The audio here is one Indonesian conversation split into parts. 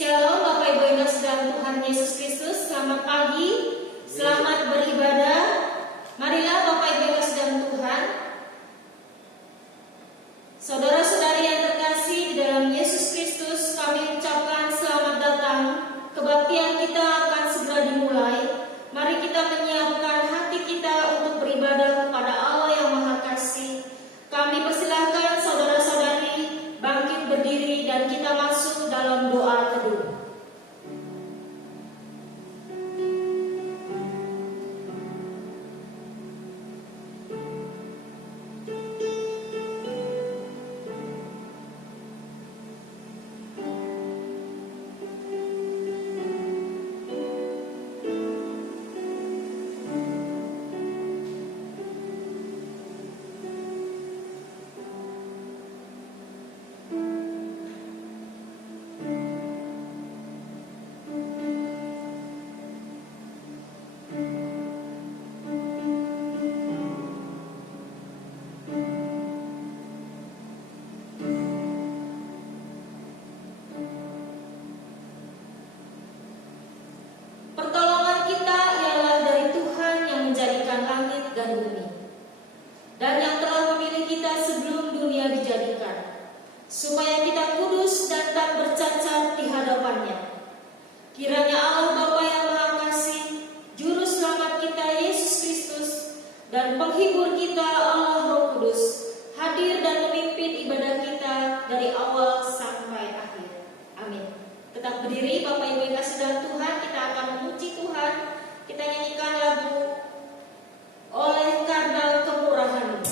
Shalom Bapak Ibu yang kasih dalam Tuhan Yesus Kristus. Selamat pagi, selamat beribadah. Marilah Bapak Ibu yang kasih dalam Tuhan, saudara-saudari yang terkasih di dalam Yesus Kristus, kami ucapkan selamat datang. Kebaktian kita akan segera dimulai. Mari kita menyiapkan hati kita untuk beribadah kepada Allah yang Maha Kasih. Kami persilahkan saudara-saudari bangkit berdiri dan kita masuk dalam doa teduh. Pertolongan kita ialah dari Tuhan yang menjadikan langit dan bumi, dan yang telah memilih kita sebelum dunia dijadikan, supaya kita kudus dan tak bercacat di hadapannya. Kiranya Allah Bapa yang Maha Kasih, Juru Selamat kita Yesus Kristus, dan Penghibur kita Allah Roh Kudus, hadir dan memimpin ibadah kita dari awal sampai akhir. Amin. Tetap berdiri Bapak Ibu yang kasih dalam Tuhan, kita akan memuji Tuhan. Kita nyanyikan lagu Oleh Karena Kemurahan-Mu.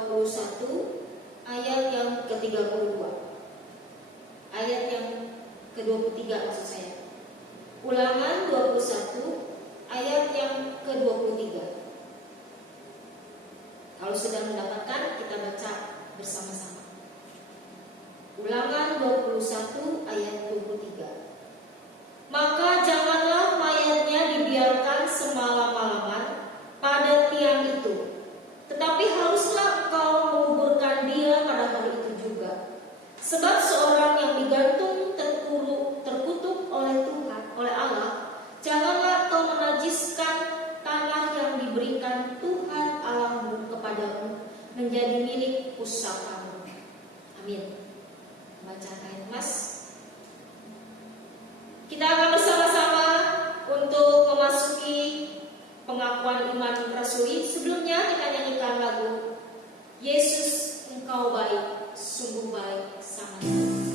21 ayat yang ke-32. Ayat yang ke-23 maksud saya. Ulangan 21 ayat yang ke-23. Kalau sudah mendapatkan, kita baca bersama-sama. Ulangan 21 ayat 23. Maka janganlah mayatnya dibiarkan semalam-malaman pada tiang itu, tetapi haruslah engkau menguburkan dia pada hari itu juga. Sebab seorang yang digantung terkutuk oleh Tuhan, oleh Allah, janganlah engkau menajiskan tanah yang diberikan Tuhan Allahmu kepadamu menjadi milik pusakamu. Amin. Baca ayat Mas. Kita akan bersama-sama untuk memasuki pengakuan iman rasuli. Sebelumnya kita nyanyikan lagu Yesus Engkau baik, sungguh baik, sangat baik.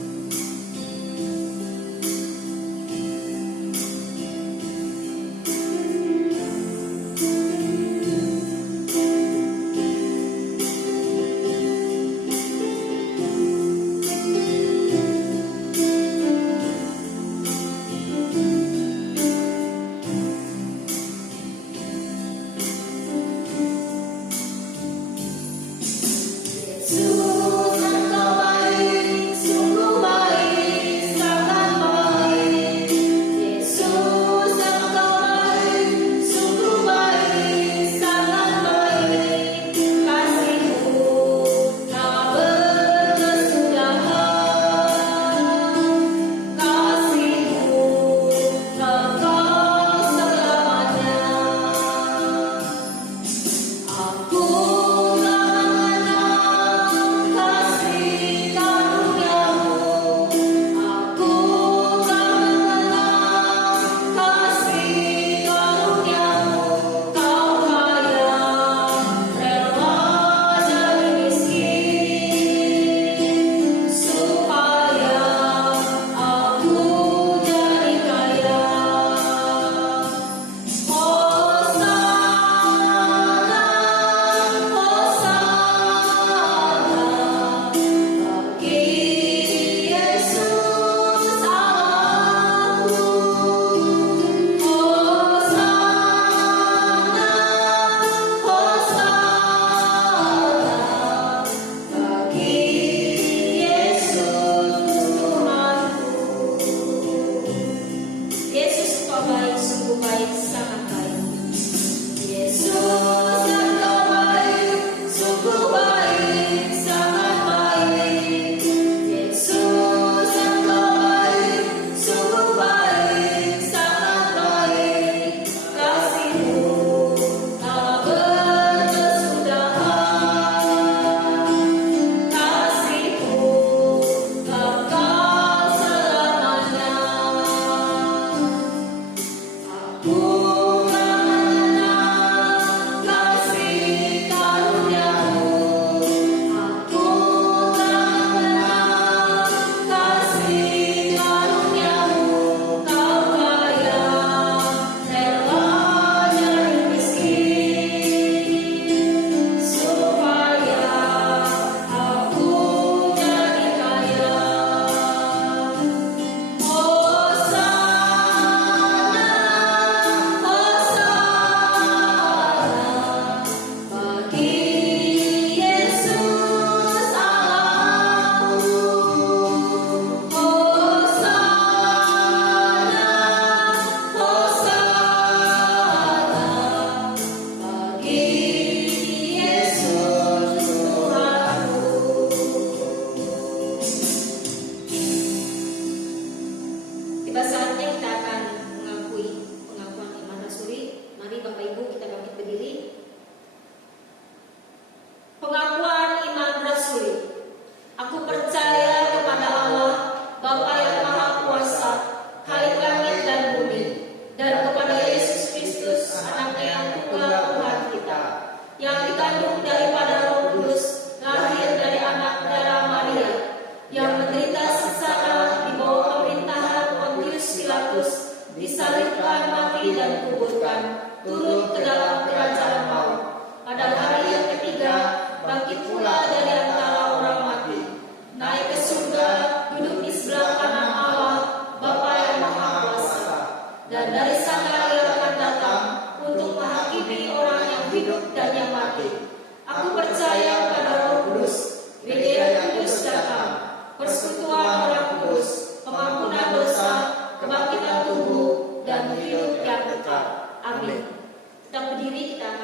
Yesus Engkau baik, sungguh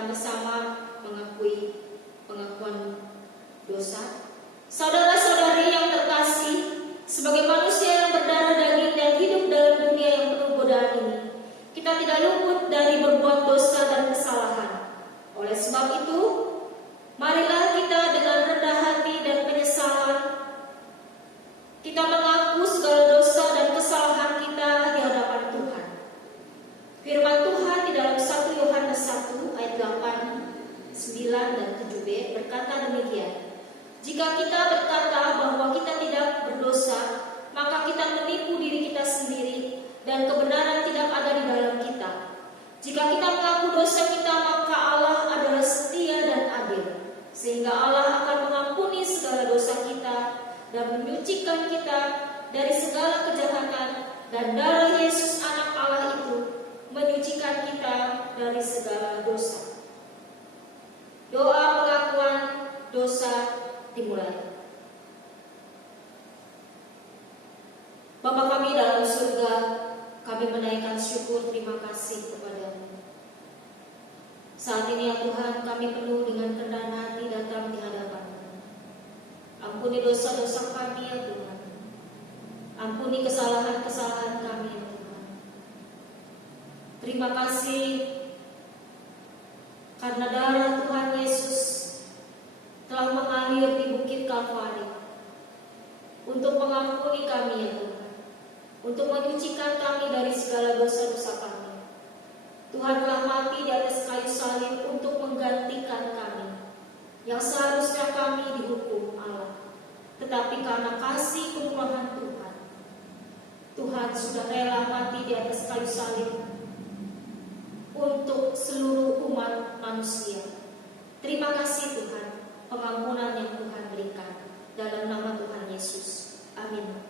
sama-sama mengakui pengakuan dosa. Saudara-saudari yang terkasih, sebagai manusia yang berdarah daging dan hidup dalam dunia yang penuh godaan ini, kita tidak luput dari berbuat dosa dan kesalahan. Oleh sebab itu, marilah kita dengan rendah hati dan penyesalan kita mengaku segala dosa dan kesalahan kita di hadapan Tuhan. Firman Tuhan di dalam 1 Yohanes 1 ayat 8, 9 dan 7b berkata demikian. Jika kita berkata bahwa kita tidak berdosa, maka kita menipu diri kita sendiri dan kebenaran tidak ada di dalam kita. Jika kita mengaku dosa kita, maka Allah adalah setia dan adil, sehingga Allah akan mengampuni segala dosa kita dan menyucikan kita dari segala kejahatan, dan darah Yesus anak Allah itu menyucikan kita dari segala dosa. Doa pengakuan dosa dimulai. Bapa kami dalam surga, kami menaikkan syukur terima kasih kepadamu. Saat ini ya Tuhan, kami penuh dengan kerendahan hati datang di hadapan-Mu. Ampuni dosa-dosa kami ya Tuhan. Ampuni kesalahan-kesalahan kami ya Tuhan. Terima kasih karena darah Tuhan Yesus telah mengalir di Bukit Kalvari untuk mengampuni kami ya Tuhan, untuk menyucikan kami dari segala dosa-dosa kami. Tuhan telah mati di atas kayu salib untuk menggantikan kami yang seharusnya kami dihukum Allah. Tetapi karena kasih kemurahan Tuhan, Tuhan sudah rela mati di atas kayu salib untuk seluruh umat manusia. Terima kasih Tuhan, pengampunan yang Tuhan berikan dalam nama Tuhan Yesus. Amin.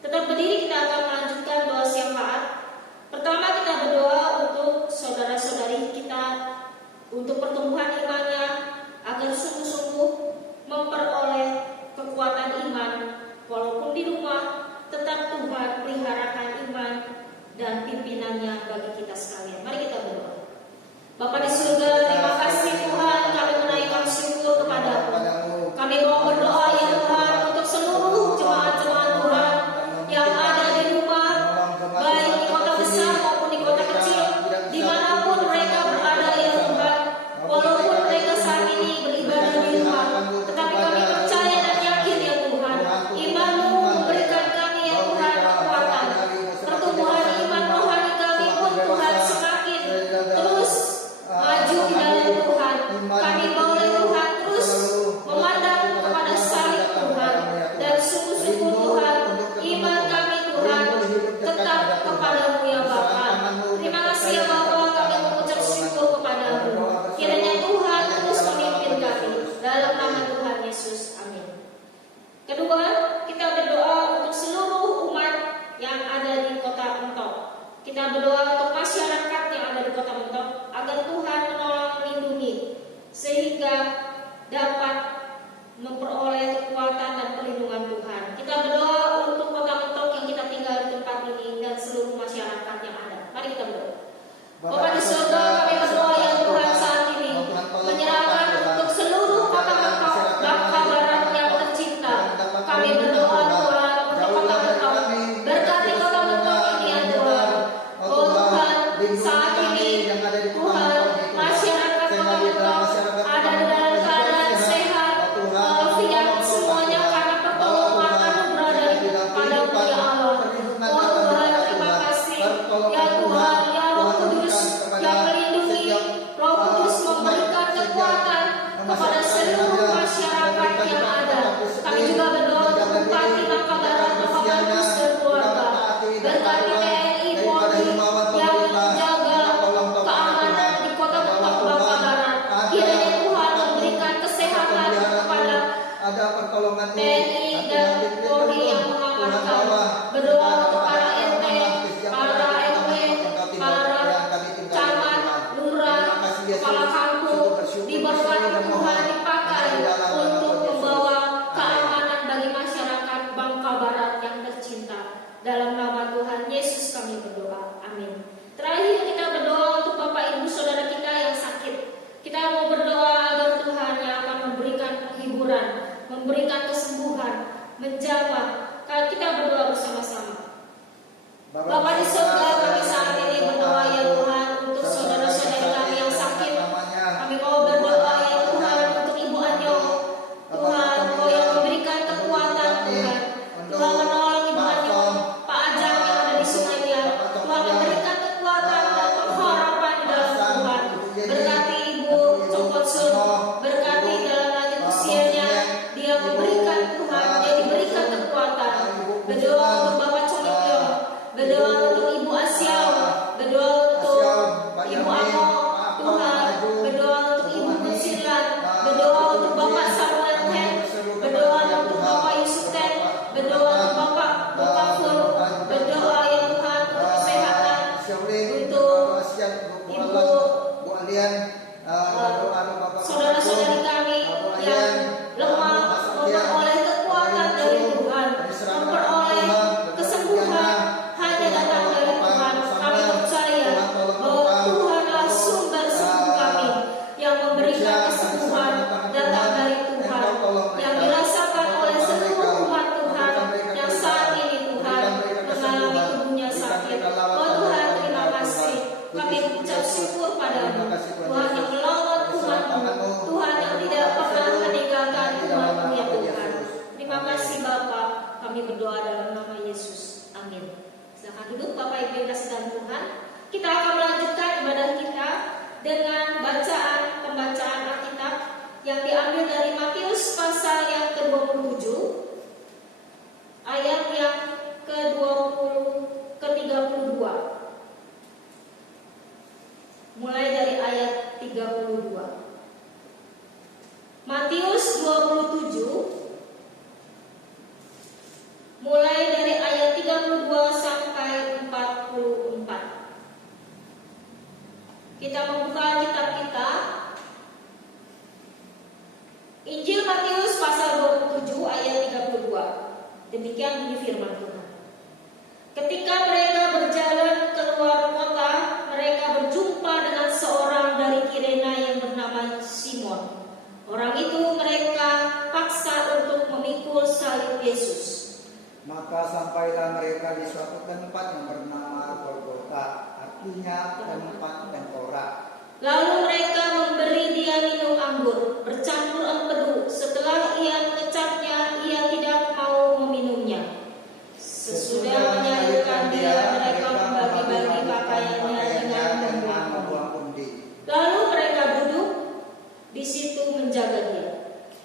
Tetap berdiri, kita akan melanjutkan doa syafaat. Pertama kita berdoa untuk saudara-saudari kita, untuk pertumbuhan imannya, agar sungguh-sungguh memperoleh kekuatan iman. Walaupun di rumah, tetap Tuhan peliharakan iman dan pimpinannya bagi kita sekalian. Mari kita berdoa. Bapa di surga, terima kasih Tuhan, kami menaikkan syukur kepadamu. Kami mau berdoa ya Tuhan untuk seluruh jemaat-jemaat Tuhan yang ada di rumah, baik di kota besar maupun di kota kecil, dimanapun mereka berada ya Tuhan. Walaupun mereka saat ini beribadah di rumah, tetapi kami percaya dan yakin ya Tuhan, iman-Mu memberikan kami ya Tuhan kekuatan. Pertumbuhan iman rohani kami pun Tuhan semakin terus maju di dalam Tuhan. Kami boleh Tuhan terus memandang kepada salib Tuhan, dan sungguh-sungguh Tuhan iman kami Tuhan tetap kepadamu ya Bapa. Terima kasih ya Bapa, kami mengucap syukur kepadamu. Kiranya Tuhan terus memimpin kami dalam nama Tuhan Yesus. Amin. Kedua, kita berdoa untuk seluruh umat yang ada di kota Mentok. Kita berdoa untuk masyarakat yang ada di kota Mentok agar Tuhan menolong melindungi sehingga dapat memperoleh kekuatan dan perlindungan Tuhan. Kita berdoa untuk kota Mentok yang kita tinggal di tempat ini dan seluruh masyarakat yang ada. Mari kita berdoa. Bapa di surga, kami berdoa ya Tuhan saat ini menyerahkan untuk seluruh kota Mentok, Bangka Barat yang tercinta. Kami berdoa Tuhan untuk kota Mentok. Berkati kota Mentok ini ya Tuhan. Oh Tuhan, saat ini Tuhan, masyarakat kota Mentok ada di dalam keadaan sehat, walafiat semuanya karena pertolongan anugerah dari padamu ya Allah. Oh Tuhan, terima kasih ya Tuhan, ya Roh Kudus yang melindungi. Roh Kudus memberikan kekuatan kepada seluruh masyarakat yang ada. Kami juga berdoa untuk Bupati Bangka Barat, Bapak Markus dan keluarga. Berkati TNI Polri yang menjaga keamanan di kota Mentok Bangka Barat. Kiranya Tuhan memberikan kesehatan kepada TNI dan Polri yang mengamankan. Berdoa untuk para RT, para RW, para camat, lurah, kepala kampung, diberkati Tuhan, dipakai untuk membawa keamanan bagi menjamah. Kalau kita berdoa bersama-sama. Bapa di surga, kami saat ini berdoa ya Tuhan untuk saudara-saudari kami yang sakit. Kami mau berdoa ya Tuhan untuk Ibu Anyo. Tuhan, Engkau yang memberikan kekuatan Tuhan. Tuhan menolong Ibu Anyo, Pak Ajang yang ada di Sungai Liat. Tuhan memberikan kekuatan dan pengharapan di dalam Tuhan. Berkati Ibu Cokot Sun, berkati dalam lanjut usianya. Dia memberikan Tuhan, dia diberikan kekuatan. Berdoa untuk Bapak Colikyo, berdoa untuk Ibu Asyau, berdoa untuk Ibu Amo, Tuhan, berdoa untuk Ibu Kusilan, berdoa untuk Bapak Samuel Ten, berdoa untuk Bapak Yusuf Ten, berdoa untuk Bapak Fur, berdoa ya Tuhan untuk kesehatan, untuk Ibu saudara-saudari kami yang lemah memperoleh kekuatan dari Tuhan, memperoleh kesembuhan hanya datang dari Tuhan. Kami percaya bahwa Tuhanlah sumber sembuh kami, yang memberikan kesembuhan datang dari Tuhan, yang dirasakan oleh seluruh umat Tuhan yang saat ini Tuhan mengalami tubuhnya sakit. Oh Tuhan, terima kasih. Kami ucap syukur padamu, Tuhan yang melawat umat-Mu, Tuhan yang tidak pernah meninggalkan umat-Mu ya Tuhan. Terima kasih Bapa. Kami berdoa dalam nama Yesus. Amin. Silakan duduk Bapak Ibu yang kasih dalam Tuhan. Kita akan melanjutkan ibadah kita dengan pembacaan Alkitab yang diambil dari Matius pasal yang ke-27 ayat yang ke-32. Mulai dari ayat 32. Matius 27 mulai dari ayat 32 sampai 44. Kita membuka kitab kita. Injil Matius pasal 27 ayat 32. Demikian bunyi firman Tuhan. Ketika mereka berjalan keluar kota, mereka berjumpa dengan seorang dari Kirene yang bernama Simon. Orang itu mereka paksa untuk memikul salib Yesus. Maka sampailah mereka di suatu tempat yang bernama Golgota, artinya tempat tengkorak. Lalu mereka memberi dia minum anggur bercampur empedu. Setelah ia mengecapnya, ia tidak mau meminumnya. Sesudah menyalibkan dia, mereka membagi-bagi pakaiannya dengan membuang pundi. Lalu mereka duduk di situ menjaga dia.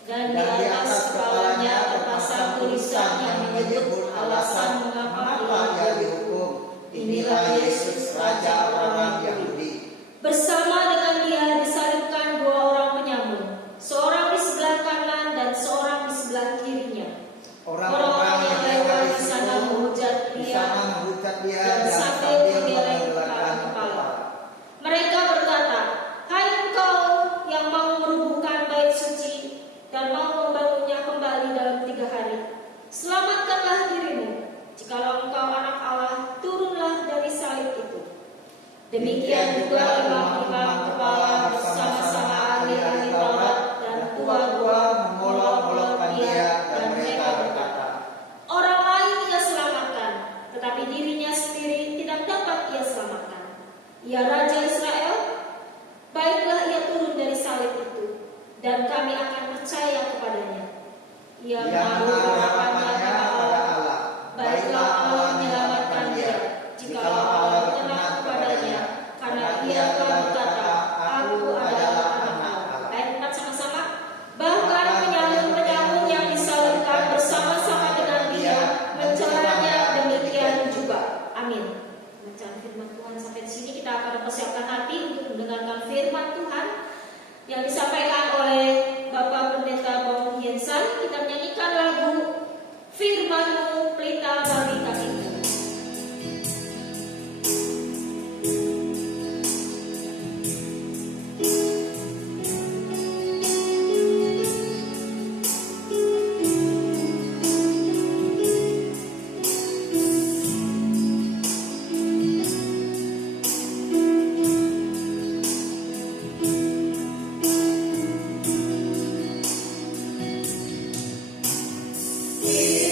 Dan di atas kepalanya terpasang tulisan yang menyebut alasan mengapa ia dihukum. Inilah Yesus, Raja orang Yahudi. Bersama dengan dia disalibkan dua orang penyamun, seorang di sebelah kanan dan seorang di sebelah kirinya. Orang-orang yang lewat di sana menghujat dia dan sambil menggelengkan kepala. Mereka berkata, "Hai engkau yang mau merubuhkan bait suci dan mau membangunnya kembali dalam 3 hari, selamatkanlah dirimu. Jikalau engkau anak Allah, turunlah dari salib itu." Demikian juga imam-imam kepala bersama-sama ahli-ahli Taurat dan tua-tua memolok-molokkan dia, dan mereka berkata, "Orang lain ia selamatkan, tetapi dirinya sendiri tidak dapat ia selamatkan. Ia Raja Israel, baiklah ia turun dari salib itu, dan kami akan percaya kepadanya. Ia menaruh harapannya pada Allah, baiklah Allah menyelamatkan dia, jikalau Allah berkenan kepadanya, karena ia telah berkata, Aku adalah anak Allah." Ayat 4 sama-sama. Bahkan penyamun-penyamun yang disalibkan bersama-sama dengan dia mencelanya demikian juga. Amin. Bacaan firman Tuhan sampai di sini. Kita akan mempersiapkan hati untuk mendengarkan firman Tuhan yang disampaikan oleh Bapak Pendeta Bong Yensan. Kita menyanyikan lagu Firman-Mu Pelita Bagi Kasih-Mu. Firman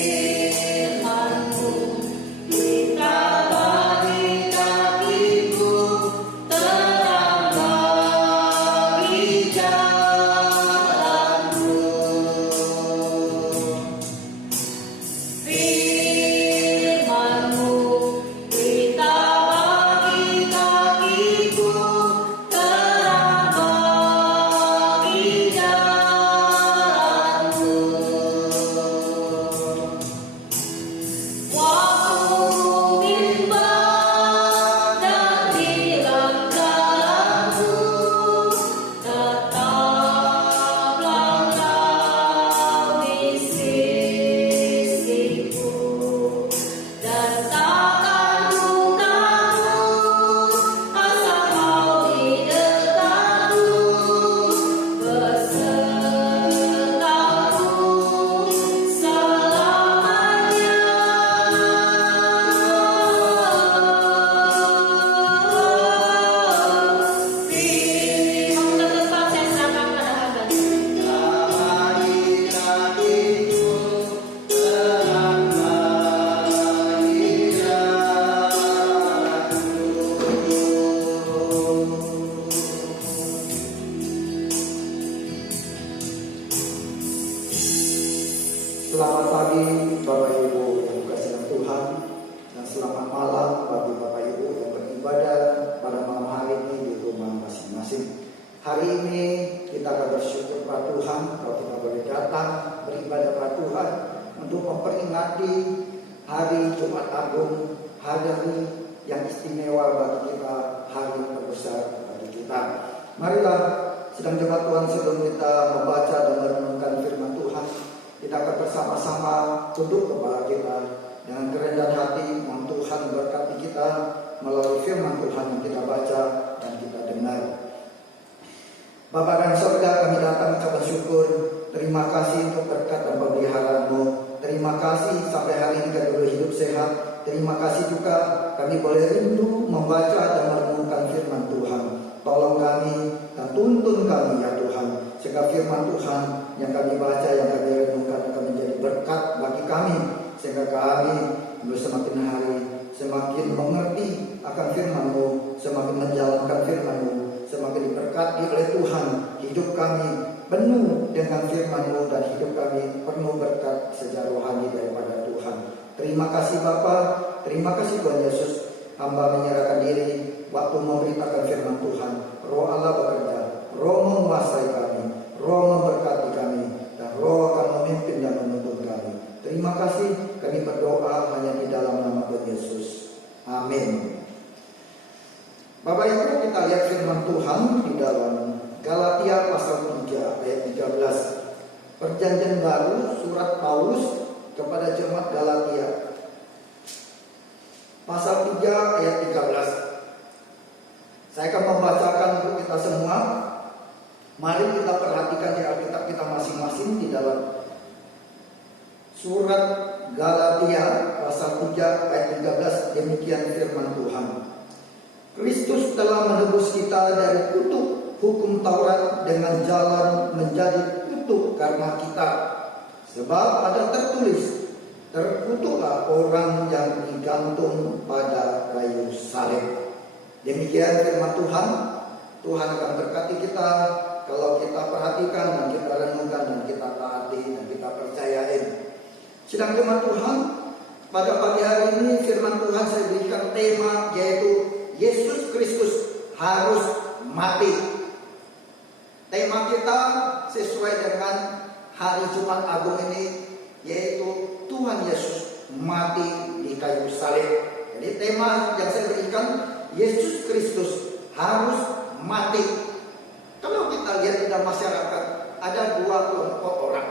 Selamat pagi Bapak Ibu yang dikasihi Tuhan, dan selamat malam bagi Bapak Ibu yang beribadah pada malam hari ini di rumah masing-masing. Hari ini kita akan bersyukur pada Tuhan kalau kita boleh datang beribadah pada Tuhan untuk memperingati hari Jumat Agung, hari yang istimewa bagi kita, hari terbesar bagi kita. Marilah sedang jemaat Tuhan, sebelum kita membaca dan merenungkan firman Tuhan, kita akan bersama-sama tunduk kepala kita dengan kerendahan hati, mohon Tuhan berkati kita melalui firman Tuhan yang kita baca dan kita dengar. Bapa dan Saudara, kami datang mengucapkan syukur, terima kasih untuk berkat dan pemeliharaan-Mu. Terima kasih sampai hari ini kami boleh hidup sehat. Terima kasih juga kami boleh rindu membaca dan merenungkan firman Tuhan. Tolong kami dan tuntun kami ya Tuhan, sehingga firman Tuhan yang kami baca, yang kami renungkan akan menjadi berkat bagi kami, sehingga kami semakin hari semakin mengerti akan firman-Mu, semakin menjalankan firman-Mu, semakin diberkati oleh Tuhan. Hidup kami penuh dengan firman-Mu dan hidup kami penuh berkat secara rohani daripada Tuhan. Terima kasih Bapa, terima kasih Tuhan Yesus. Hamba menyerahkan diri waktu memberitakan firman Tuhan. Roh Allah bekerja, Roh menguasai kami, Roh memberkati kami, dan Roh akan memimpin dan menuntun kami. Terima kasih, kami berdoa hanya di dalam nama Tuhan Yesus. Amin. Bapak Ibu, kita lihat firman Tuhan di dalam Galatia pasal 3 ayat 13. Perjanjian baru, surat Paulus kepada jemaat Galatia. Pasal 3 ayat 13. Saya akan membacakan untuk kita semua. Mari kita perhatikan di Alkitab kita masing-masing di dalam surat Galatia pasal 3 ayat 13. Demikian firman Tuhan. Kristus telah menebus kita dari kutuk hukum Taurat dengan jalan menjadi kutuk karena kita. Sebab ada tertulis, terkutuklah orang yang digantung pada kayu salib. Demikian firman Tuhan. Tuhan akan berkati kita kalau kita perhatikan dan kita renungkan dan kita taati dan kita percayain. Sedang firman Tuhan, pada pagi hari ini firman Tuhan saya berikan tema yaitu Yesus Kristus harus mati. Tema kita sesuai dengan hari Jumat Agung ini, yaitu Tuhan Yesus mati di kayu salib. Jadi tema yang saya berikan, Yesus Kristus harus mati. Kalau kita lihat di dalam masyarakat, ada dua kelompok orang.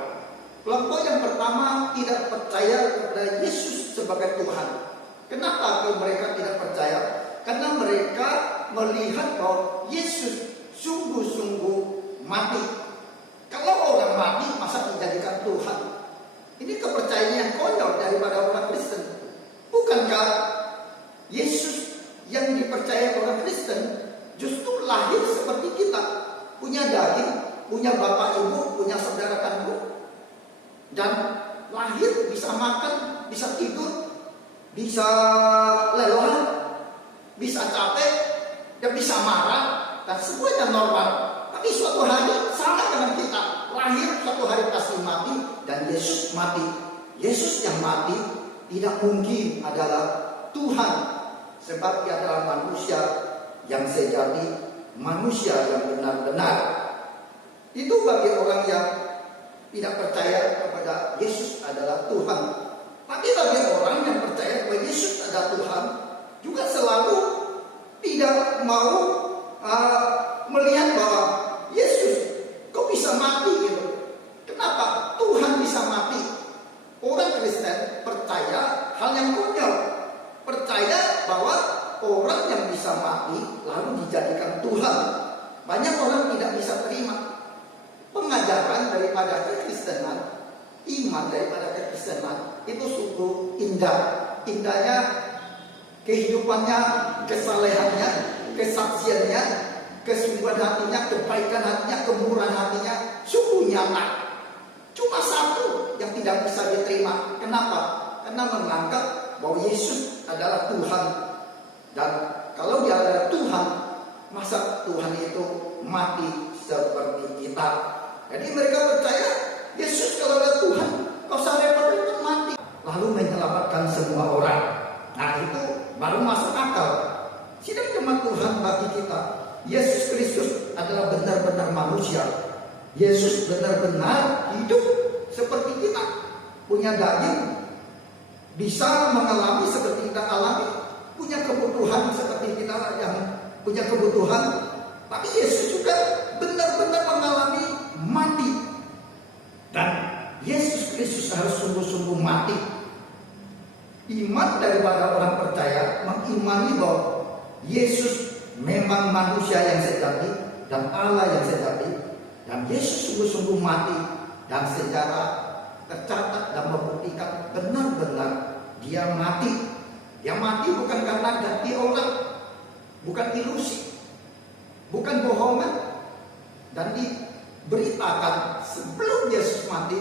Kelompok yang pertama tidak percaya kepada Yesus sebagai Tuhan. Kenapa mereka tidak percaya? Karena mereka melihat bahwa Yesus sungguh-sungguh mati. Kalau orang mati, masa dijadikan Tuhan? Ini kepercayaan yang konyol daripada orang Kristen. Bukankah Yesus yang dipercaya orang Kristen justru lahir seperti kita, punya daging, punya bapak ibu, punya saudara kandung, dan lahir bisa makan, bisa tidur, bisa lelah, bisa capek, dan bisa marah, dan semuanya normal. Tapi suatu hari sama dengan kita, lahir suatu hari pasti mati, dan Yesus mati. Yesus yang mati tidak mungkin adalah Tuhan, sebab dia adalah manusia yang sejati, manusia yang benar-benar. Itu bagi orang yang tidak percaya kepada Yesus adalah Tuhan. Tapi bagi orang yang percaya bahwa Yesus adalah Tuhan, juga selalu tidak mau melihat bahwa Yesus kok bisa mati gitu. Kenapa Tuhan bisa mati? Orang Kristen percaya hal yang konyol, percaya bahwa orang yang bisa mati lalu dijadikan Tuhan. Banyak orang tidak bisa terima pengajaran daripada kekristenan, iman daripada kekristenan itu sungguh indah. Indahnya kehidupannya, kesalehannya, kesaksiannya, kesungguhan hatinya, kebaikan hatinya, kemurahan hatinya sungguh nyata. Cuma satu yang tidak bisa diterima. Kenapa? Karena menganggap bahwa Yesus adalah Tuhan. Dan kalau dia adalah Tuhan, masa Tuhan itu mati seperti kita? Jadi mereka percaya Yesus kalau adalah Tuhan, kok Tidak usah repot-repot mati. Lalu menyelamatkan semua orang. Nah itu baru masuk akal. Sidang jemaat Tuhan bagi kita, Yesus Kristus adalah benar-benar manusia. Yesus benar-benar hidup seperti kita. Punya daging, bisa mengalami seperti kita alami. Punya kebutuhan seperti kita yang punya kebutuhan. Tapi Yesus juga benar-benar mengalami mati. Dan Yesus Kristus harus sungguh-sungguh mati. Iman daripada orang percaya mengimani bahwa Yesus memang manusia yang sejati dan Allah yang sejati. Dan Yesus sungguh-sungguh mati. Dan secara tercatat dan membuktikan benar-benar dia mati. Dia mati bukan karena ganti orang, bukan ilusi, bukan bohongan. Dan diberitakan sebelum Yesus mati,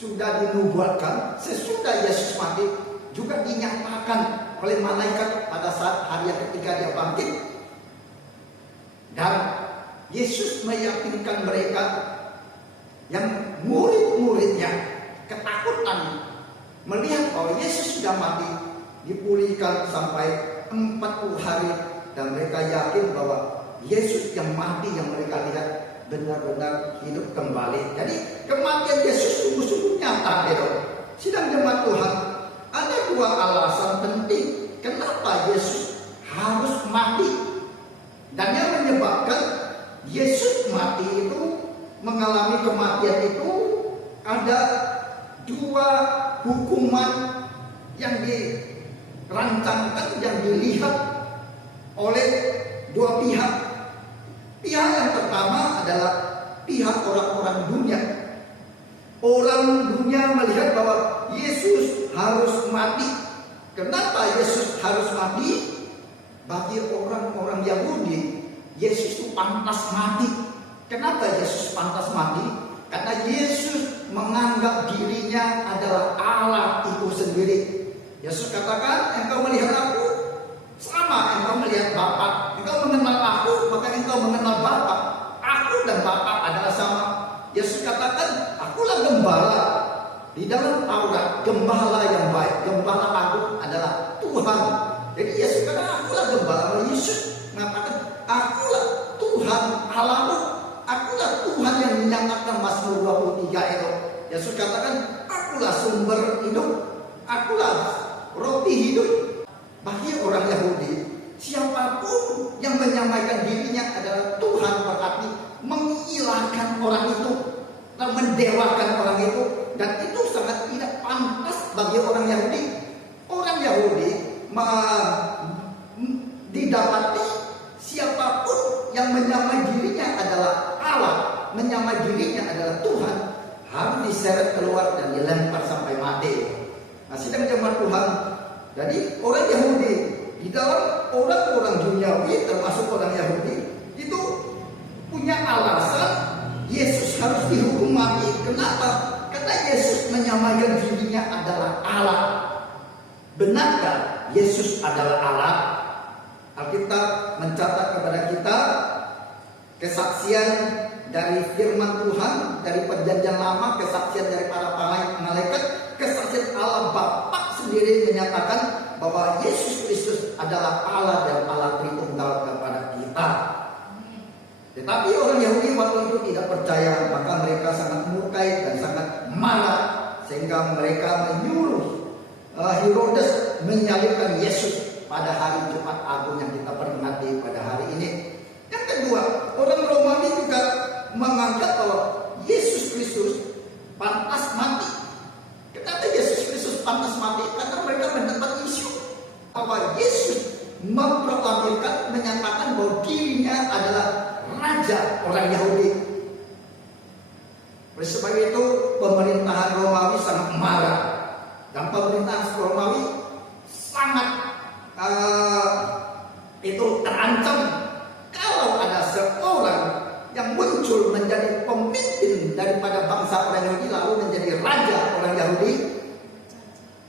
sudah dinubuatkan sesudah Yesus mati, juga dinyatakan oleh malaikat pada saat hari yang ketiga dia bangkit. Dan Yesus meyakinkan mereka yang murid-muridnya ketakutan melihat bahwa Yesus sudah mati, dipulihkan sampai 40 hari. Dan mereka yakin bahwa Yesus yang mati yang mereka lihat benar-benar hidup kembali. Jadi kematian Yesus sungguh-sungguh nyata. Sidang jemaat Tuhan, ada dua alasan penting kenapa Yesus harus mati. Dan yang menyebabkan Yesus mati itu, mengalami kematian itu, ada dua hukuman yang dirancangkan, yang dilihat oleh dua pihak. Pihak yang pertama adalah pihak orang-orang dunia. Orang dunia melihat bahwa Yesus harus mati. Kenapa Yesus harus mati? Bagi orang-orang Yahudi, Yesus itu pantas mati. Kenapa Yesus pantas mati? Karena Yesus menganggap dirinya adalah Allah itu sendiri. Yesus katakan, engkau melihat aku sama engkau melihat Bapa. Engkau mengenal aku, maka engkau mengenal Bapa. Aku dan Bapa adalah sama. Yesus katakan, akulah gembala. Di dalam Taurat, gembala yang baik, gembala aku adalah Tuhan. Jadi Yesus katakan, akulah gembala. Yesus mengatakan, akulah Tuhan Allahmu. Akulah Tuhan yang menyatakan Mazmur 23 itu. Yesus katakan, akulah sumber hidup. Akulah roti hidup. Bagi orang Yahudi, siapapun yang menyamakan dirinya adalah Tuhan berarti mengilahkan orang itu dan mendewakan orang itu. Dan itu sangat tidak pantas bagi orang Yahudi. Orang Yahudi didapati siapapun yang menyamai dirinya adalah Allah, menyamai dirinya adalah Tuhan, harus diseret keluar dan dilempar sampai mati. Nah, sidang jemaat Tuhan, jadi orang Yahudi di dalam orang-orang duniawi termasuk orang Yahudi itu punya alasan Yesus harus dihukum mati. Kenapa? Karena Yesus menyamakan dirinya adalah Allah. Benarkah Yesus adalah Allah? Alkitab mencatat kepada kita kesaksian dari firman Tuhan, dari perjanjian lama, kesaksian dari para malaikat, kesaksian Allah Bapa sendiri menyatakan bahwa Yesus Kristus adalah Allah dan Allah Tritunggal kepada kita. Tetapi orang Yahudi waktu itu tidak percaya, maka mereka sangat murkai dan sangat marah, sehingga mereka menyuruh Herodes menyalibkan Yesus pada hari Jumat Agung yang kita peringati pada hari ini. Yang kedua, orang Romawi juga menganggap bahwa Yesus Kristus pantas mati. Kenapa Yesus Kristus pantas mati? Karena mereka mendapat isu bahwa Yesus memproklamirkan, menyatakan bahwa dirinya adalah raja orang Yahudi. Oleh sebab itu pemerintahan Romawi sangat marah, dan pemerintahan Romawi sangat itu terancam kalau ada seorang yang muncul menjadi pemimpin daripada bangsa orang Yahudi lalu menjadi raja orang Yahudi,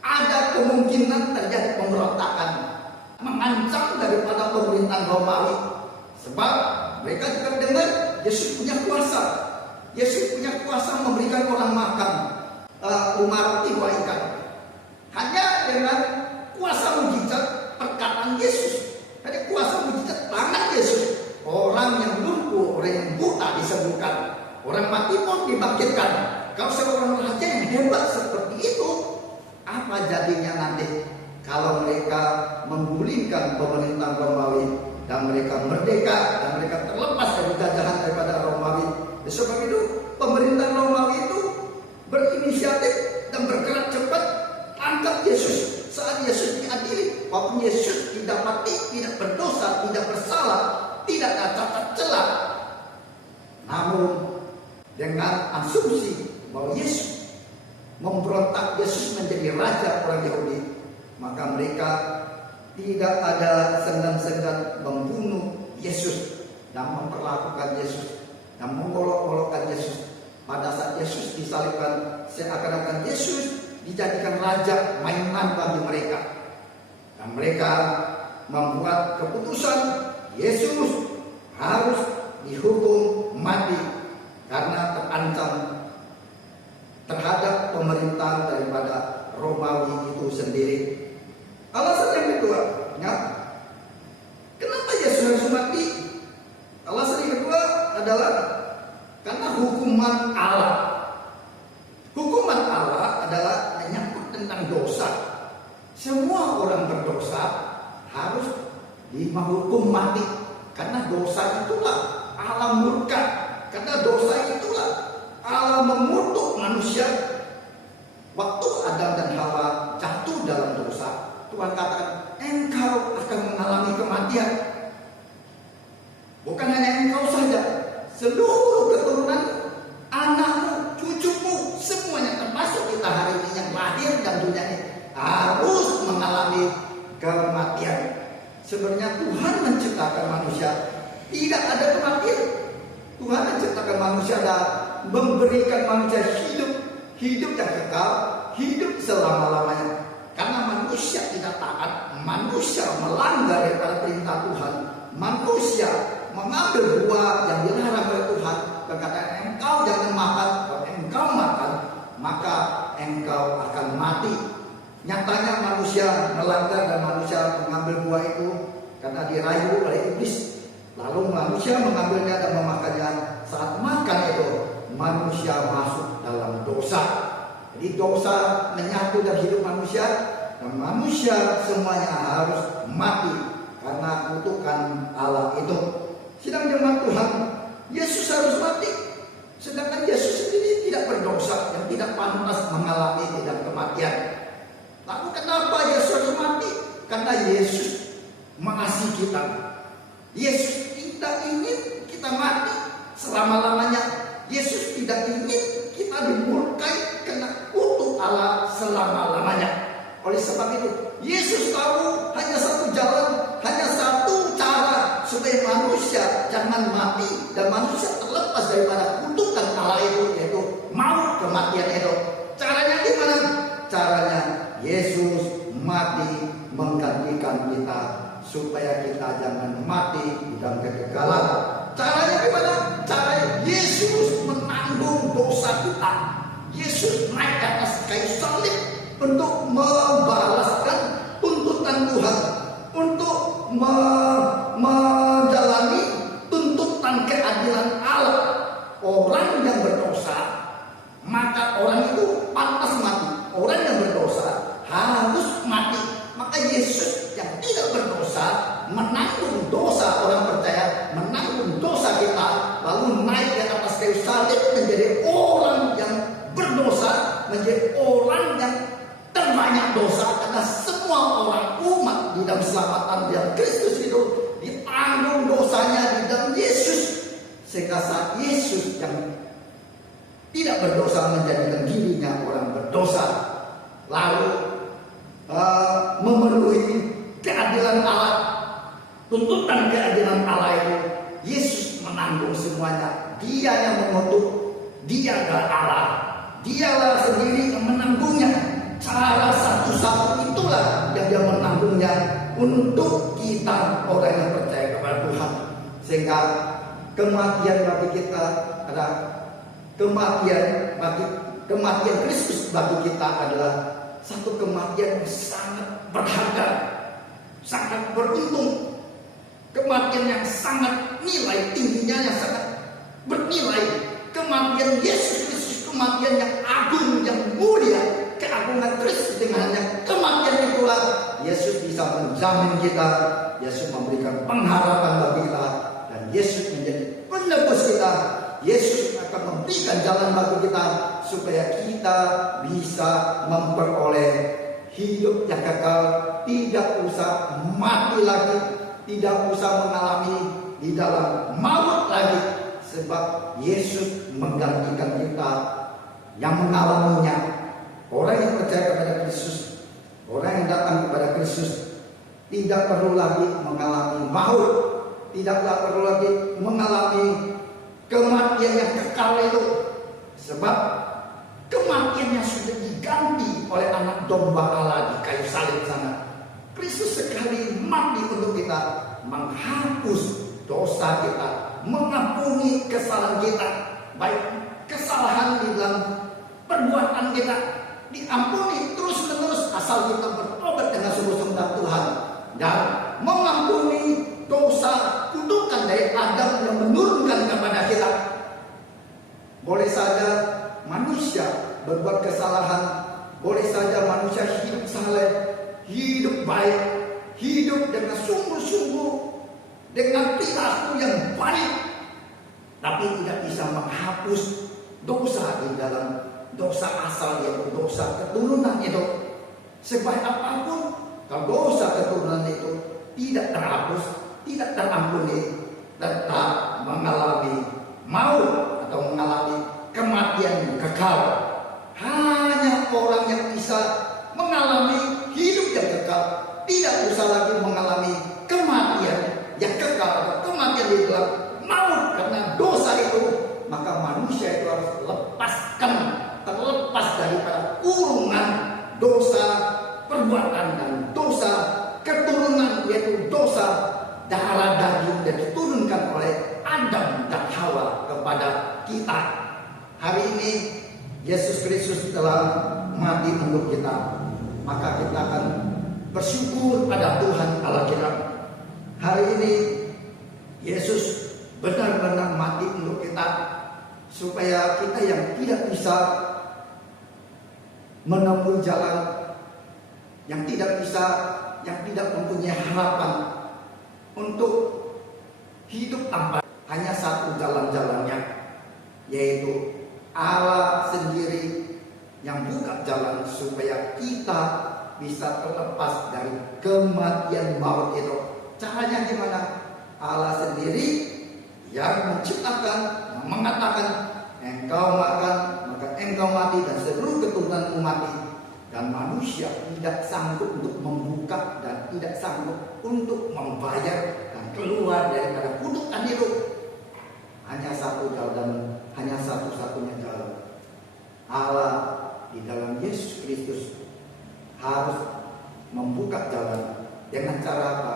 ada kemungkinan terjadi pemberontakan, mengancam daripada pemerintahan Romawi. Sebab mereka juga dengar Yesus punya kuasa. Yesus punya kuasa memberikan orang makan. umar dua ikan. Hanya dengan kuasa mujizat perkataan Yesus. Jadi kuasa mujizat tangan Yesus. Orang yang lumpuh, orang yang buta disembuhkan, orang mati pun dibangkitkan. Kalau seorang raja yang hebat seperti itu, apa jadinya nanti kalau mereka menggulingkan pemerintah Romawi dan mereka merdeka dan mereka terlepas dari jajahan daripada Romawi? Sebab itu pemerintah Romawi itu berinisiatif dan bergerak cepat angkat Yesus. Saat Yesus diadili, walaupun Yesus tidak mati, tidak berdosa, tidak bersalah, tidak ada cacat celah, namun dengan asumsi bahwa Yesus memberontak, Yesus menjadi raja orang Yahudi, maka mereka tidak ada segan-segan membunuh Yesus dan memperlakukan Yesus dan mengolok-olokkan Yesus. Pada saat Yesus disalibkan, seakan-akan Yesus dijadikan raja mainan bagi mereka, dan mereka membuat keputusan Yesus harus dihukum mati karena terancam terhadap pemerintahan daripada Romawi itu sendiri. Alasan yang kedua, ya, kenapa Yesus harus mati? Alasan yang kedua adalah karena hukuman Allah. Hukuman Allah adalah menyangkut tentang dosa. Semua orang berdosa harus dihukum mati. Karena dosa itulah Allah murka. Karena dosa itulah Allah mengutuk manusia. Waktu Adam dan Hawa jatuh dalam dosa, Tuhan katakan, engkau akan mengalami kematian. Bukan hanya engkau saja, seluruh keturunan, anakmu, cucumu, semuanya termasuk kita hari ini yang lahir dan dunia ini harus mengalami kematian. Sebenarnya Tuhan menciptakan manusia tidak ada kematian. Tuhan menciptakan manusia dan memberikan manusia hidup yang kekal, hidup selama-lamanya. Karena manusia tidak taat, manusia melanggar daripada perintah Tuhan, manusia mengambil buah yang dilarang oleh Tuhan, berkata engkau jangan makan, kalau engkau makan maka engkau akan mati. Nyatanya manusia melanggar dan manusia mengambil buah itu karena dirayu oleh iblis. Lalu manusia mengambilnya dan memakannya. Saat makan itu manusia masuk dalam dosa. Jadi dosa menyatu dalam hidup manusia, dan manusia semuanya harus mati karena kutukan Allah itu. Sedang jemaat Tuhan, Yesus harus mati. Sedangkan Yesus sendiri tidak berdosa, yang tidak pantas mengalami tidak kematian. Lalu kenapa Yesus harus mati? Karena Yesus mengasihi kita. Yesus tidak ingin kita mati selama-lamanya. Yesus tidak ingin kita dimurkai kena kutuk Allah selama-lamanya. Oleh sebab itu, Yesus tahu hanya satu jalan, hanya satu cara supaya manusia jangan mati dan manusia terlepas daripada kutukan Allah itu, yaitu maut, kematian itu. Caranya gimana? Caranya Yesus mati menggantikan kita supaya kita jangan mati di dalam kegagalan. Caranya gimana? Caranya Yesus menanggung dosa kita. Yesus naik ke atas kayu salib untuk membalaskan tuntutan Tuhan, untuk menjalani tuntutan keadilan Allah. Orang yang berdosa, maka orang itu pantas mati. Orang yang berdosa harus mati. Maka Yesus yang tidak berdosa menanggung dosa orang percaya, menanggung dosa kita, lalu naik ke atas kayu salib menjadi orang yang berdosa, menjadi orang yang terbanyak dosa. Karena semua orang umat di dalam selamatan dalam Kristus itu ditanggung dosanya di dalam Yesus. Sehingga saat Yesus yang tidak berdosa menjadikan dirinya orang berdosa, lalu memenuhi keadilan Allah, tuntutan keadilan Allah itu, Yesus menanggung semuanya. Dia yang mengutuk, dia adalah Allah, dialah sendiri yang menanggungnya. Cara satu-satu itulah yang dia menanggungnya untuk kita orang yang percaya kepada Tuhan. Sehingga kematian bagi kita adalah kematian bagi kematian Kristus bagi kita adalah satu kematian yang sangat berharga, sangat beruntung, kematian yang sangat nilai tingginya, yang sangat bernilai. Kematian Yesus Kristus, kematian yang agung, yang mulia, keagungan Kristus. Dengannya kematian itulah Yesus bisa menjamin kita, Yesus memberikan pengharapan bagi kita, dan Yesus menjadi penebus kita. Yesus akan memberikan jalan bagi kita supaya kita bisa memperoleh hidup yang kekal, tidak usah mati lagi, tidak usah mengalami di dalam maut lagi. Sebab Yesus menggantikan kita yang mengalaminya. Orang yang percaya kepada Kristus, orang yang datang kepada Kristus, tidak perlu lagi mengalami maut, tidak perlu lagi mengalami kematian yang kekal itu. Sebab kematiannya sudah diganti oleh anak domba Allah di kayu salib sana. Kristus sekali mati untuk kita, menghapus dosa kita, mengampuni kesalahan kita, baik kesalahan di dalam perbuatan kita diampuni terus menerus asal kita bertobat dengan sungguh-sungguh kepada Tuhan, dan mengampuni dosa kutukan dari Adam yang menurunkan kepada kita. Boleh saja manusia berbuat kesalahan, boleh saja manusia hidup saleh, hidup baik, hidup dengan sungguh-sungguh, dengan perilaku yang baik, tapi tidak bisa menghapus dosa di dalam dosa asal, yaitu dosa keturunan itu. Sebaik apapun, kalau dosa keturunan itu tidak terhapus, tidak terampuni, tetap mengalami maut atau mengalami kematian kekal. Hanya orang yang bisa mengalami hidup yang kekal, tidak usah lagi mengalami kematian yang kekal atau kematian di dalam maut karena dosa itu. Maka manusia itu harus terlepas daripada kurungan dosa perbuatan dan dosa keturunan, yaitu dosa darah daging yang diturunkan oleh Adam dan Hawa kepada kita. Hari ini Yesus Kristus telah mati untuk kita, maka kita akan bersyukur pada Tuhan Allah kita. Hari ini Yesus benar-benar mati untuk kita, supaya kita yang tidak bisa menempuh jalan, yang tidak mempunyai harapan untuk hidup tanpa, hanya satu jalan-jalannya, yaitu Allah sendiri yang buka jalan supaya kita bisa terlepas dari kematian maut itu. Caranya gimana? Allah sendiri yang menciptakan, yang mengatakan, engkau makan maka engkau mati dan seluruh keturunanmu mati. Dan manusia tidak sanggup untuk membuka dan tidak sanggup untuk membayar dan keluar daripada kutukan itu. Hanya satu jalan, hanya satu-satunya jalan. Allah di dalam Yesus Kristus harus membuka jalan. Dengan cara apa?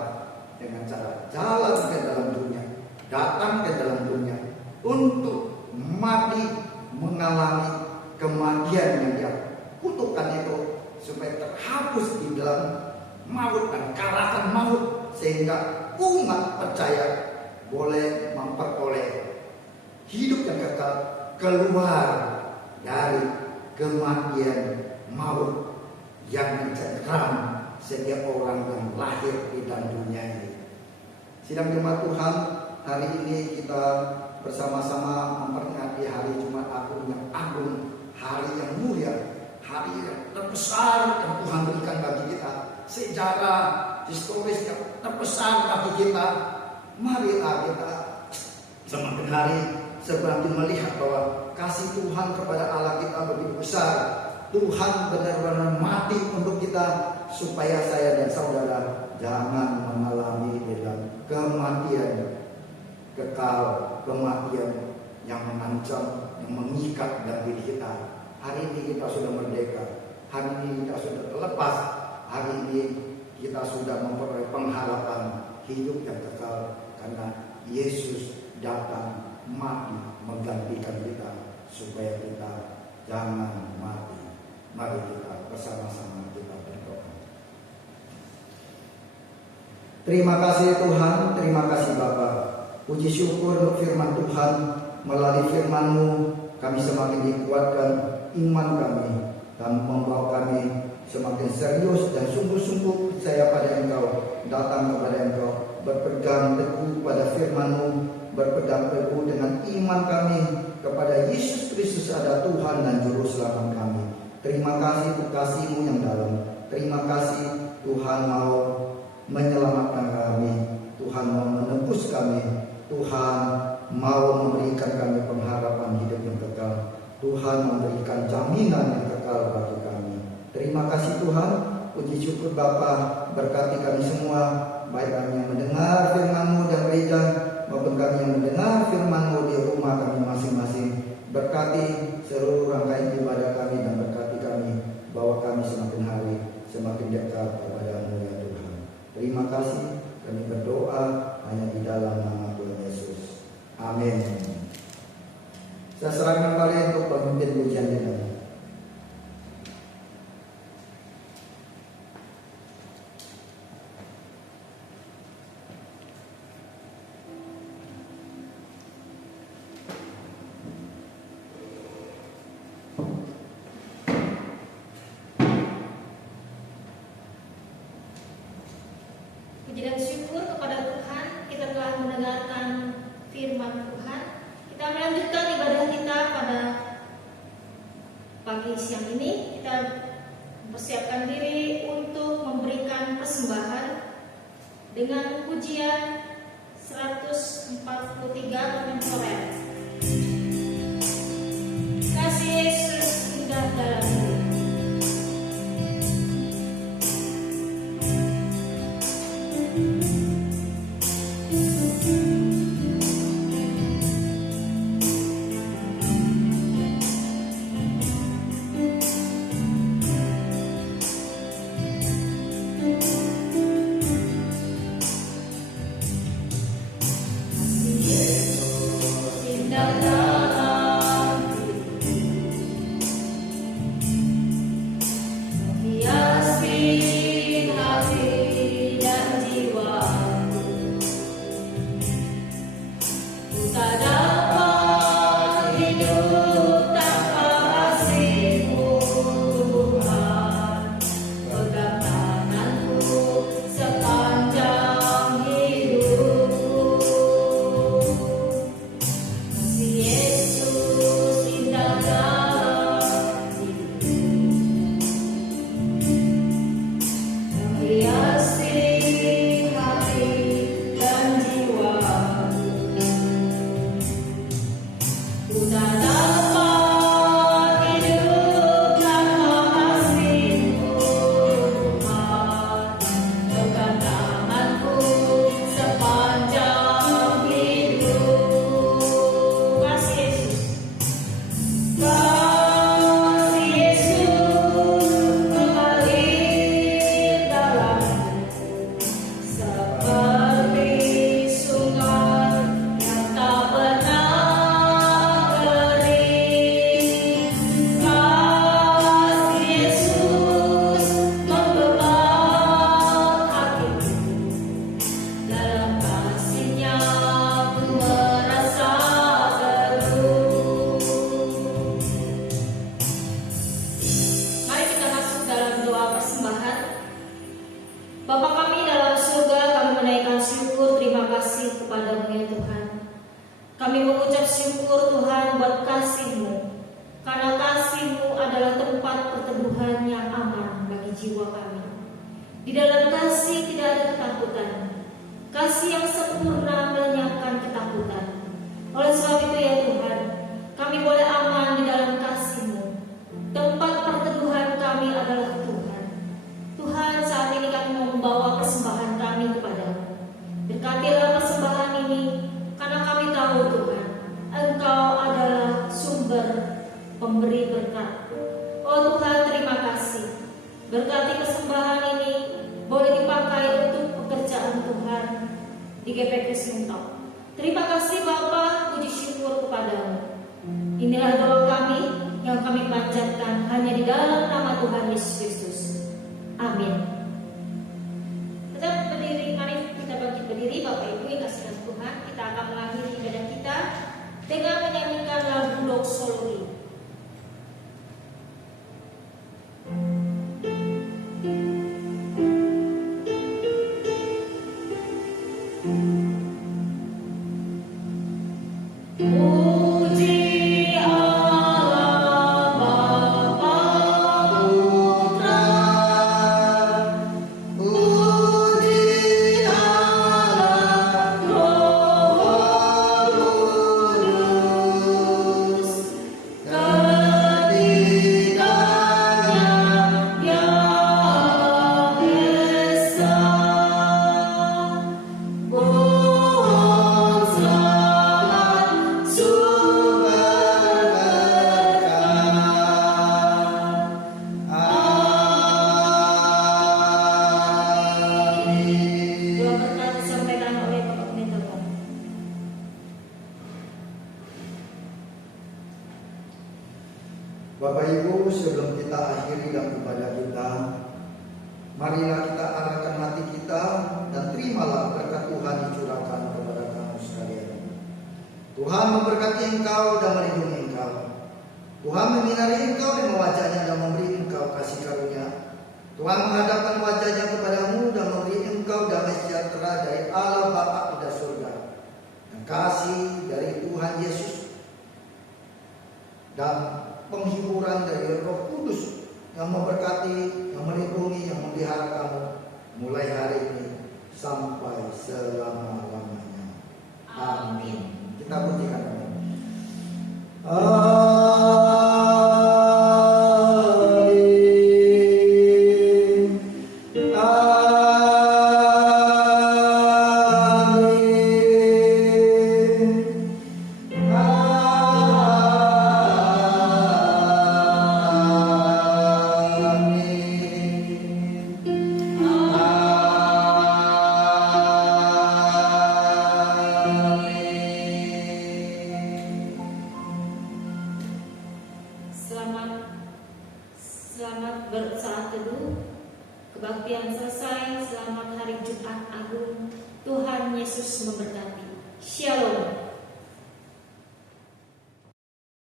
Dengan cara jalan ke dalam dunia, datang ke dalam dunia untuk mati, mengalami kematian yang dia kutukan itu, supaya terhapus di dalam maut dan kalahkan maut, sehingga umat percaya boleh memperoleh hidup yang kekal, keluar dari kematian maut yang mencengkram setiap orang yang lahir di dalam dunia ini. Sidang jemaat Tuhan, hari ini kita bersama-sama memperingati hari Jumat Agung yang agung, hari yang mulia, hari yang terbesar yang Tuhan berikan bagi kita, sejarah historis yang terbesar bagi kita. Marilah kita semakin hari semakin melihat bahwa kasih Tuhan kepada Allah kita begitu besar. Tuhan benar-benar mati untuk kita, supaya saya dan saudara jangan mengalami dalam kematian kekal, kematian yang mengancam, yang mengikat dalam diri kita. Hari ini kita sudah merdeka, hari ini kita sudah terlepas, hari ini kita sudah memperoleh pengharapan hidup yang kekal, karena Yesus datang mati menggantikan kita, supaya kita jangan mati. Mari kita bersama-sama kita berdoa. Terima kasih Tuhan, terima kasih Bapa. Puji syukur untuk firman Tuhan. Melalui firman-Mu kami semakin dikuatkan iman kami dan membawa kami semakin serius dan sungguh-sungguh percaya pada Engkau, datang kepada Engkau, berpegang teguh pada firman-Mu, berpegang teguh dengan iman kami kepada Yesus Kristus adalah Tuhan dan Juru Selamat kami. Terima kasih untuk kasih-Mu yang dalam. Terima kasih Tuhan mau menyelamatkan kami, Tuhan mau menebus kami, Tuhan mau memberikan kami pengharapan hidup yang kekal, Tuhan memberikan jaminan yang kekal bagi kami. Terima kasih Tuhan, puji syukur Bapa, berkati kami semua, baik kami yang mendengar firman-Mu dan gereja, maupun kami yang mendengar firman-Mu di rumah kami masing-masing. Berkati seluruh rangkaian ibadah kami dan berkati kami, bahwa kami semakin hari semakin dekat kepada-Mu ya Tuhan. Terima kasih, kami berdoa hanya di dalam nama Tuhan Yesus. Amin. Saya serahkan kalian untuk pemimpin pujian kita. Puji dan syukur kepada Tuhan, kita telah mendengarkan firman Tuhan. Kita melanjutkan ibadah kita pada pagi siang ini. Kita mempersiapkan diri untuk memberikan persembahan dengan pujian 143 kontemporer. Kasih Yesus indah dalam hidup. Di dalam kasih tidak ada ketakutan. Kasih yang sempurna melenyapkan ketakutan. Oleh sebab itu ya Tuhan, kami boleh aman di dalam kasih-Mu. Tempat perteduhan kami adalah Tuhan. Tuhan, saat ini kami mau membawa persembahan kami kepada-Mu. Berkatilah persembahan ini, karena kami tahu Tuhan, Engkau adalah sumber pemberi berkat. Oh Tuhan, terima kasih. Berkati persembahan ini boleh dipakai untuk pekerjaan Tuhan di GPK Suntok. Terima kasih Bapa, puji syukur kepada-Mu. Inilah doa kami yang kami panjatkan hanya di dalam nama Tuhan Yesus Kristus. Amin. Tetap berdiri, mari kita bangkit berdiri, Bapak Ibu yang kasih Tuhan. Kita akan mengakhiri ibadah kita dengan menyanyikan lagu doksologi. Bapak Ibu, sebelum kita akhiri dalam ibadah kita, marilah kita arahkan hati kita dan terimalah berkat Tuhan dicurahkan kepada kamu sekalian. Tuhan memberkati engkau dan melindungi engkau. Tuhan menyinari engkau dengan wajahnya dan memberi engkau kasih karunia. Tuhan menghadapkan wajahnya kepadamu dan memberi engkau damai sejahtera dari Allah Bapa di surga, dan kasih dari Tuhan Yesus dan penghiburan dari Roh Kudus yang memberkati, yang melindungi, yang memelihara kamu mulai hari ini sampai selama-lamanya. Amin. Kita buktikan. Selamat bersaat teduh. Kebaktian selesai. Selamat hari Jumat Agung. Tuhan Yesus memberkati. Shalom.